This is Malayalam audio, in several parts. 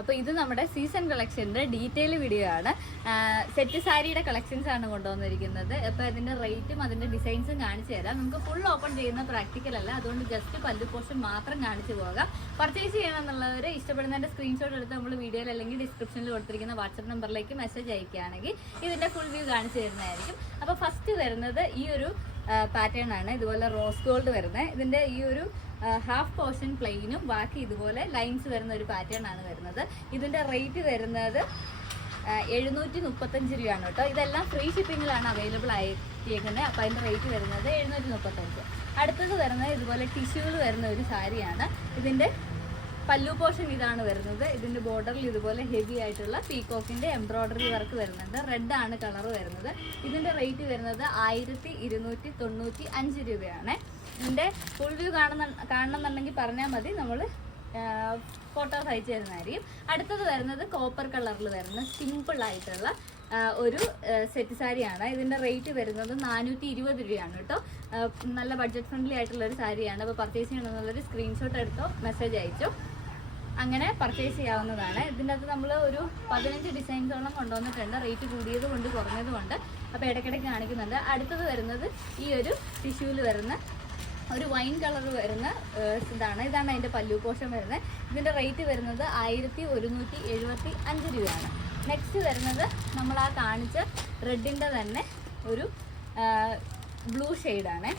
അപ്പോൾ ഇത് നമ്മുടെ സീസൺ കളക്ഷൻ്റെ ഡീറ്റെയിൽ വീഡിയോ ആണ്. സെറ്റ് സാരിയുടെ കളക്ഷൻസ് ആണ് കൊണ്ടുവന്നിരിക്കുന്നത്. അപ്പോൾ അതിൻ്റെ റേറ്റും അതിൻ്റെ ഡിസൈൻസും കാണിച്ചു തരാം. നമുക്ക് ഫുൾ ഓപ്പൺ ചെയ്യുന്ന പ്രാക്ടിക്കൽ അല്ല, അതുകൊണ്ട് ജസ്റ്റ് പല്ലു പോർഷൻ മാത്രം കാണിച്ചു പോകാം. പർച്ചേസ് ചെയ്യണം എന്നുള്ളവർ ഇഷ്ടപ്പെടുന്നതിൻ്റെ സ്ക്രീൻഷോട്ട് എടുത്ത് നമ്മൾ വീഡിയോയിൽ അല്ലെങ്കിൽ ഡിസ്ക്രിപ്ഷനിൽ കൊടുത്തിരിക്കുന്ന വാട്സപ്പ് നമ്പറിലേക്ക് മെസ്സേജ് അയക്കുകയാണെങ്കിൽ ഇതിൻ്റെ ഫുൾ വ്യൂ കാണിച്ചു തരുന്നതായിരിക്കും. അപ്പോൾ ഫസ്റ്റ് വരുന്നത് ഈ ഒരു പാറ്റേൺ ആണ്. ഇതുപോലെ റോസ് ഗോൾഡ് വരുന്നത്. ഇതിൻ്റെ ഈ ഒരു ഹാഫ് പോർഷൻ പ്ലെയിനും ബാക്കി ഇതുപോലെ ലൈൻസ് വരുന്ന ഒരു പാറ്റേൺ ആണ് വരുന്നത്. ഇതിൻ്റെ റേറ്റ് വരുന്നത് 735 രൂപയാണ് കേട്ടോ. ഇതെല്ലാം ഫ്രീ ഷിപ്പിങ്ങിലാണ് അവൈലബിൾ ആയിരിക്കുന്നത്. അപ്പോൾ അതിൻ്റെ റേറ്റ് വരുന്നത് 735. അടുത്തത് വരുന്നത് ഇതുപോലെ ടിഷ്യൂവിൽ വരുന്ന ഒരു സാരിയാണ്. ഇതിൻ്റെ പല്ലു പോർഷൻ ഇതാണ് വരുന്നത്. ഇതിൻ്റെ ബോർഡറിൽ ഇതുപോലെ ഹെവി ആയിട്ടുള്ള പീകോക്കിൻ്റെ എംബ്രോയ്ഡറി വർക്ക് വരുന്നുണ്ട്. റെഡ് ആണ് കളർ വരുന്നത്. ഇതിൻ്റെ റേറ്റ് വരുന്നത് 1295 രൂപയാണ്. ഇതിൻ്റെ ഫുൾ വ്യൂ കാണണമെന്നുണ്ടെങ്കിൽ പറഞ്ഞാൽ മതി, നമ്മൾ ഫോട്ടോസ് അയച്ചു തരുന്നതായിരിക്കും. അടുത്തത് വരുന്നത് കോപ്പർ കളറിൽ വരുന്ന സിമ്പിൾ ആയിട്ടുള്ള ഒരു സെറ്റ് സാരിയാണ്. ഇതിൻ്റെ റേറ്റ് വരുന്നത് 420 രൂപയാണ് കേട്ടോ. നല്ല ബഡ്ജറ്റ് ഫ്രണ്ട്ലി ആയിട്ടുള്ള ഒരു സാരിയാണ്. അപ്പോൾ പർച്ചേസ് ചെയ്യണമെന്നുള്ളൊരു സ്ക്രീൻഷോട്ട് എടുത്തോ മെസ്സേജ് അയച്ചോ, അങ്ങനെ പർച്ചേസ് ചെയ്യാവുന്നതാണ്. ഇതിൻ്റെ അകത്ത് നമ്മൾ ഒരു 15 ഡിസൈൻസോളം കൊണ്ടുവന്നിട്ടുണ്ട്. റേറ്റ് കൂടിയത് കൊണ്ട് കുറഞ്ഞത് കൊണ്ട്, അപ്പോൾ ഇടയ്ക്കിടയ്ക്ക് കാണിക്കുന്നുണ്ട്. അടുത്തത് വരുന്നത് ഈ ഒരു ടിഷ്യൂവിൽ വരുന്ന ഒരു വൈൻ കളർ വരുന്ന ഇതാണ് അതിൻ്റെ പല്ലു പോർഷൻ വരുന്നത്. ഇതിൻ്റെ റേറ്റ് വരുന്നത് 1175 രൂപയാണ്. നെക്സ്റ്റ് വരുന്നത് നമ്മൾ ആ കാണിച്ച റെഡിൻ്റെ തന്നെ ഒരു ബ്ലൂ ഷെയ്ഡാണ്.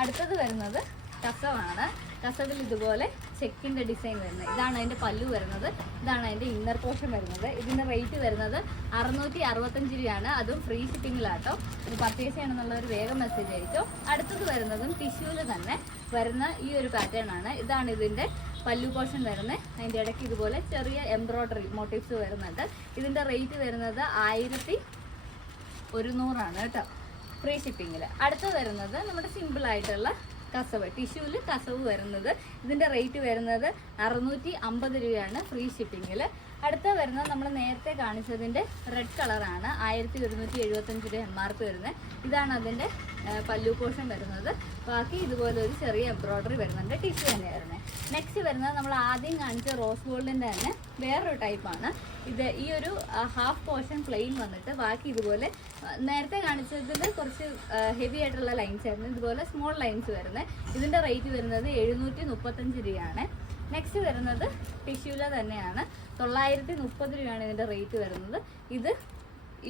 അടുത്തത് വരുന്നത് കസവാണ്. കസവിൽ ഇതുപോലെ ചെക്കിൻ്റെ ഡിസൈൻ വരുന്നത്. ഇതാണ് അതിൻ്റെ പല്ലു വരുന്നത്. ഇതാണ് അതിൻ്റെ ഇന്നർ പോർഷൻ വരുന്നത്. ഇതിൻ്റെ റേറ്റ് വരുന്നത് 665 രൂപയാണ്. അതും ഫ്രീ ഷിപ്പിങ്ങിലാട്ടോ. ഇത് പർച്ചേസ് ചെയ്യണമെന്നുള്ളവർ വേഗം മെസ്സേജ് അയച്ചോ. അടുത്തത് വരുന്നതും ടിഷ്യൂവിൽ തന്നെ വരുന്ന ഈ ഒരു പാറ്റേൺ ആണ്. ഇതാണ് ഇതിൻ്റെ പല്ലു പോർഷൻ വരുന്നത്. അതിൻ്റെ ഇടയ്ക്ക് ഇതുപോലെ ചെറിയ എംബ്രോയ്ഡറി മോട്ടീവ്സ് വരുന്നുണ്ട്. ഇതിൻ്റെ റേറ്റ് വരുന്നത് 1100 കേട്ടോ, ഫ്രീ ഷിപ്പിങ്ങിൽ. അടുത്തത് വരുന്നത് നമ്മുടെ സിമ്പിളായിട്ടുള്ള കസവ്, ടിഷ്യൂവിൽ കസവ് വരുന്നത്. ഇതിൻ്റെ റേറ്റ് വരുന്നത് 650 രൂപയാണ്, ഫ്രീ ഷിപ്പിങ്ങിൽ. അടുത്ത വരുന്നത് നമ്മൾ നേരത്തെ കാണിച്ചതിൻ്റെ റെഡ് കളറാണ്. 1175 രൂപ MRP വരുന്നത്. ഇതാണ് അതിൻ്റെ പല്ലു പോർഷൻ വരുന്നത്. ബാക്കി ഇതുപോലെ ഒരു ചെറിയ എംബ്രോയ്ഡറി വരുന്നുണ്ട്. ടിഷ്യൂ തന്നെ വരുന്നത്. നെക്സ്റ്റ് വരുന്നത് നമ്മൾ ആദ്യം കാണിച്ച റോസ് ഗോൾഡിൻ്റെ തന്നെ വേറൊരു ടൈപ്പാണ്. ഇത് ഈ ഒരു ഹാഫ് പോർഷൻ പ്ലെയിൻ വന്നിട്ട് ബാക്കി ഇതുപോലെ നേരത്തെ കാണിച്ചതിൽ കുറച്ച് ഹെവി ആയിട്ടുള്ള ലൈൻസ് ആയിരുന്നു. ഇതുപോലെ സ്മോൾ ലൈൻസ് വരുന്നത്. ഇതിൻ്റെ റേറ്റ് വരുന്നത് 735 രൂപയാണ്. നെക്സ്റ്റ് വരുന്നത് ടിഷ്യൂല തന്നെയാണ്. 930 രൂപയാണ് ഇതിൻ്റെ റേറ്റ് വരുന്നത്.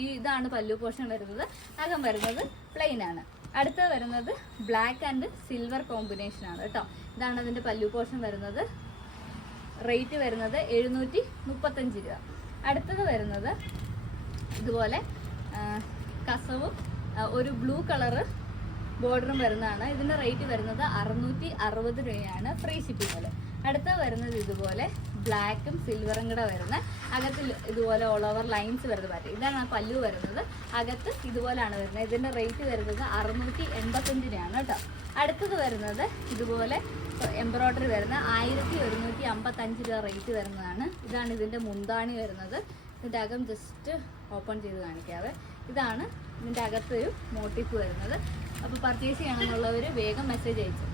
ഇതാണ് പല്ലു പോർഷൻ വരുന്നത്. അകം വരുന്നത് പ്ലെയിൻ ആണ്. അടുത്ത വരുന്നത് ബ്ലാക്ക് ആൻഡ് സിൽവർ കോമ്പിനേഷൻ ആണ് കേട്ടോ. ഇതാണ് അതിൻ്റെ പല്ലു പോർഷൻ വരുന്നത്. റേറ്റ് വരുന്നത് 735 രൂപ. അടുത്തത് വരുന്നത് ഇതുപോലെ കസവും ഒരു ബ്ലൂ കളറ് ബോർഡറും വരുന്നതാണ്. ഇതിൻ്റെ റേറ്റ് വരുന്നത് 660 രൂപയാണ്, ഫ്രീ ഷിപ്പിങ്ങിൽ. അടുത്ത വരുന്നത് ഇതുപോലെ ബ്ലാക്കും സിൽവറും കൂടെ വരുന്ന അകത്തിൽ ഇതുപോലെ ഓൾ ഓവർ ലൈൻസ് വരുന്ന പാറ്റേൺ. ഇതാണ് ആ പല്ലു വരുന്നത്. അകത്ത് ഇതുപോലെയാണ് വരുന്നത്. ഇതിൻ്റെ റേറ്റ് വരുന്നത് 685 രൂപയാണ് കേട്ടോ. അടുത്തത് വരുന്നത് ഇതുപോലെ എംബ്രോയ്ഡറി വരുന്ന 1155 രൂപ റേറ്റ് വരുന്നതാണ്. ഇതാണ് ഇതിൻ്റെ മുന്താണി വരുന്നത്. ഇതിൻ്റെ അകം ജസ്റ്റ് ഓപ്പൺ ചെയ്ത് കാണിക്കാവേ. ഇതാണ് ഇതിൻ്റെ അകത്തൊരു മോട്ടീഫ് വരുന്നത്. അപ്പോൾ പർച്ചേസ് ചെയ്യണമെന്നുള്ളവർ വേഗം മെസ്സേജ് അയച്ചു.